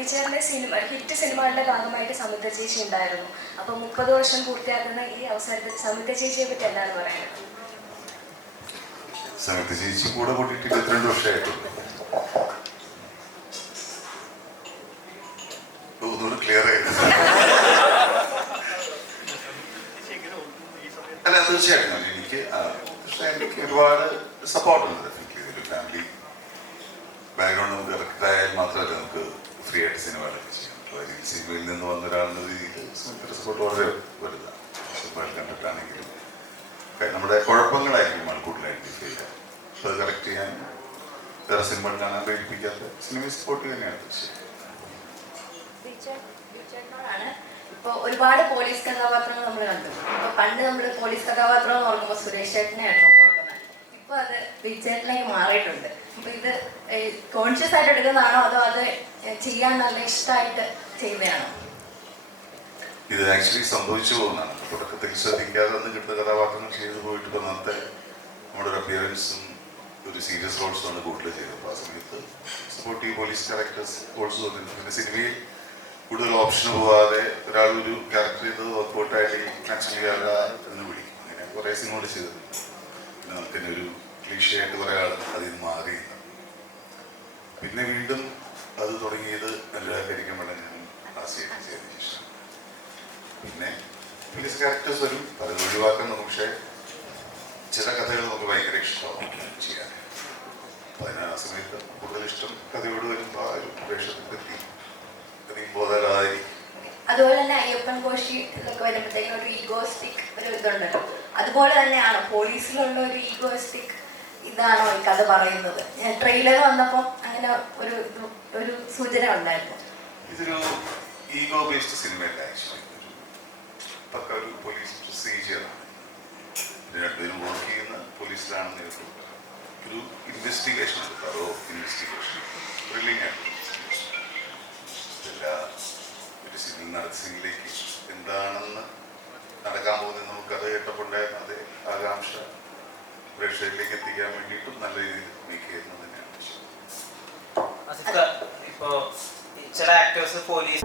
വിജയന്റെ cinema hit സിനിമകളുടെ ഭാഗമായിട്ട് സമുദ്ര ചേച്ചി ഉണ്ടായിരുന്നു. അപ്പൊ മുപ്പത് വർഷം പൂർത്തിയാക്കുന്ന ഈ അവസരത്തിൽ സമുദ്ര ചേച്ചിയെ പറ്റി എന്താണ് പറയുന്നത്? സമുദ്ര ചേച്ചി കൂടെ കൂട്ടിയിട്ട് ഇരുപത്തിരണ്ട് വർഷമായിട്ടുണ്ട് ക്ലിയർ അല്ല തീർച്ചയായിട്ടും. എനിക്ക് എനിക്ക് ഒരുപാട് സപ്പോർട്ടുണ്ട് എനിക്ക് ഫാമിലി ബാക്ക്ഗ്രൗണ്ട് നമുക്ക് കറക്റ്റ് ആയാൽ മാത്രമല്ല നമുക്ക് ഫ്രീ ആയിട്ട് സിനിമകളൊക്കെ ചെയ്യാം അപ്പോൾ ഈ സിനിമയിൽ നിന്ന് വന്ന ഒരാളെന്ന രീതിയിൽ സപ്പോർട്ട് വളരെ വലുതാണ്. സിനിമകൾ കണ്ടിട്ടാണെങ്കിലും. നമ്മുടെ കുഴപ്പങ്ങളായിരിക്കും കൂടുതൽ ഐഡന്റിഫൈ ചെയ്യുക അപ്പോൾ അത് കറക്റ്റ് ചെയ്യാൻ വേറെ സിനിമകൾ കാണാൻ പ്രേരിപ്പിക്കാത്ത സിനിമയെ സപ്പോർട്ട് തന്നെയാണ്. ഇപ്പൊ ഒരുപാട് പോലീസ് കഥാപാത്രങ്ങൾ നമ്മൾ കണ്ടു. അപ്പൊ പണ്ട് നമ്മൾ പോലീസ് കഥാപാത്രം എന്ന് ഓർക്കുമ്പോൾ സുരേഷ് ചേട്ടനെയായിരുന്നു ഓർക്കുന്നത്. ഇപ്പൊ അത് വിജയനിലേക്ക് മാറിയിട്ടുണ്ട്. അപ്പൊ ഇത് കോൺഷ്യസ് ആയിട്ട് എടുക്കുന്നതാണോ അതോ അത് ചെയ്യാൻ നല്ല ഇഷ്ടമായിട്ട് ഇത് ആക്ച്വലി സംഭവിച്ചു പോകുന്നതാണ്. തുടക്കത്തിൽ ശ്രദ്ധിക്കാതെ വന്ന് കിട്ടുന്ന കഥാപാത്രങ്ങൾ ചെയ്തു പോയിട്ട് ഇപ്പൊ അന്നത്തെ നമ്മുടെ ഒരു അപ്പിയറൻസും ഒരു സീരിയസ് റോൾസും ആണ് കൂടുതൽ ചെയ്തത്. അപ്പോൾ ആ സമയത്ത് സപ്പോർട്ടീവ് പോലീസ് ക്യാരക്ടേഴ്സ് റോൾസ് തോന്നിയിരുന്നു പിന്നെ സിനിമയിൽ കൂടുതൽ ഓപ്ഷന് പോവാതെ ഒരാൾ ഒരു ക്യാരക്ടർ ചെയ്തത് വർക്കൗട്ട് ആക്ച്വലി അല്ല എന്ന് വിളിക്കും. അങ്ങനെ കുറേ സിനിമകൾ ചെയ്തിട്ടുണ്ട്. പിന്നെ നമുക്ക് തന്നെ ഒരു ക്ലീഷയായിട്ട് കുറേ ആൾ അതിൽ നിന്ന് മാറി പിന്നെ വീണ്ടും അത് തുടങ്ങിയത് നല്ലതായിരിക്കാൻ വേണ്ടി പോലീസ് ക്യാരക്ടേഴ്സ് വരും. അത് ഒഴിവാക്കണം പക്ഷേ ചില കഥകൾ നമുക്ക് ഭയങ്കര ഇഷ്ടമാണ് ചെയ്യാൻ. അതിന് ആ സമയത്ത് കൂടുതൽ ഇഷ്ടം കഥയോട് വരുമ്പോൾ ആ ഒരു പ്രേക്ഷകത്തെ പറ്റി അധികം ബോധമില്ലാതായിരിക്കും. അതുപോലെ തന്നെ അയ്യപ്പൻ കോശി എന്നൊക്കെ വരുമ്പോഴത്തേക്കും ഒരു ഈഗോസ്റ്റിക് ഒരു ഇതുണ്ടല്ലോ. അതുപോലെ തന്നെയാണ് പോലീസിലുള്ള ഒരു ഈഗോസ്റ്റിക് ഇതാണോ ഈ കഥ പറയുന്നത്. ട്രെയിലർ വന്നപ്പോൾ അങ്ങനെ ഒരു ഒരു സൂചന ഉണ്ടായിരുന്നു. ഇതൊരു ഈഗോ ബേസ്ഡ് സിനിമയല്ല ആക്ച്വലി ഒരു പോലീസ് പ്രൊസീജിയറാണ് രണ്ടുപേരും വർക്ക് ചെയ്യുന്ന പോലീസിലാണെന്ന് എനിക്ക് ഒരു ഇൻവെസ്റ്റിഗേഷൻ തറോ ഇൻവെസ്റ്റിഗേഷൻ ത്രില്ലിംഗ് ആയിട്ട് ഒരു സിനിമ നടത്തിലേക്ക് എന്താണെന്ന് നടക്കാൻ പോകുന്നത് നമുക്ക് അത് കേട്ടപ്പോണ്ടായിരുന്ന. അതേ ആകാംക്ഷ പ്രേക്ഷകരിലേക്ക് എത്തിക്കാൻ വേണ്ടിയിട്ടും നല്ല രീതിയിൽ മേക്ക് ചെയ്യുന്നത് തന്നെയാണ്. ഇപ്പോ ചില ആക്ടേഴ്സ് പോലീസ്